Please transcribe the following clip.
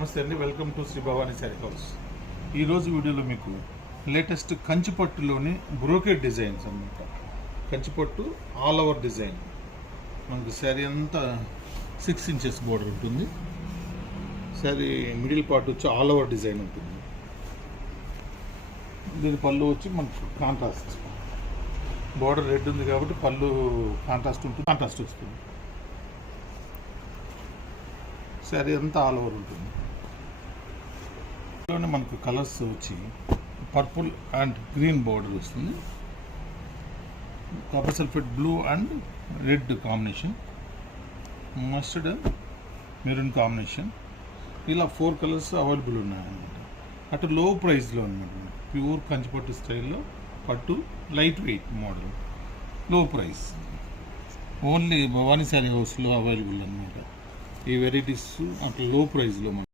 నమస్తే అండి, welcome to Shri Bhavani sari house. ఈరోజు వీడియోలో మీకు లేటెస్ట్ కంచిపట్టులోని బ్రోకెట్ డిజైన్స్ అన్నమాట. కంచిపట్టు ఆల్ ఓవర్ డిజైన్. మనకు శారీ అంతా 6 ఇంచెస్ బోర్డర్ ఉంటుంది. శారీ మిడిల్ పార్ట్ వచ్చి ఆల్ ఓవర్ డిజైన్ ఉంటుంది. దీని పళ్ళు వచ్చి మనకు కాంట్రాస్ట్ బోర్డర్ రెడ్ ఉంది కాబట్టి పళ్ళు కాంట్రాస్ట్ ఉంటుంది, కాంట్రాస్ట్ వస్తుంది. శారీ అంతా ఆల్ ఓవర్ ఉంటుంది. ఇందులోనే మనకు కలర్స్ వచ్చి పర్పుల్ అండ్ గ్రీన్ బోర్డర్ వస్తుంది, copper sulphate blue and red combination, mustard and maroon combination. ఇలా 4 కలర్స్ అవైలబుల్ ఉన్నాయన్నమాట. అటు లో ప్రైస్లో అనమాట, ప్యూర్ కంచిపట్టు స్టైల్లో పట్టు లైట్ వెయిట్ మోడల్, లో ప్రైస్, ఓన్లీ భవానీ శారీ హౌస్లో అవైలబుల్ అనమాట. ఈ వెరైటీస్ అట్లా లో ప్రైస్లో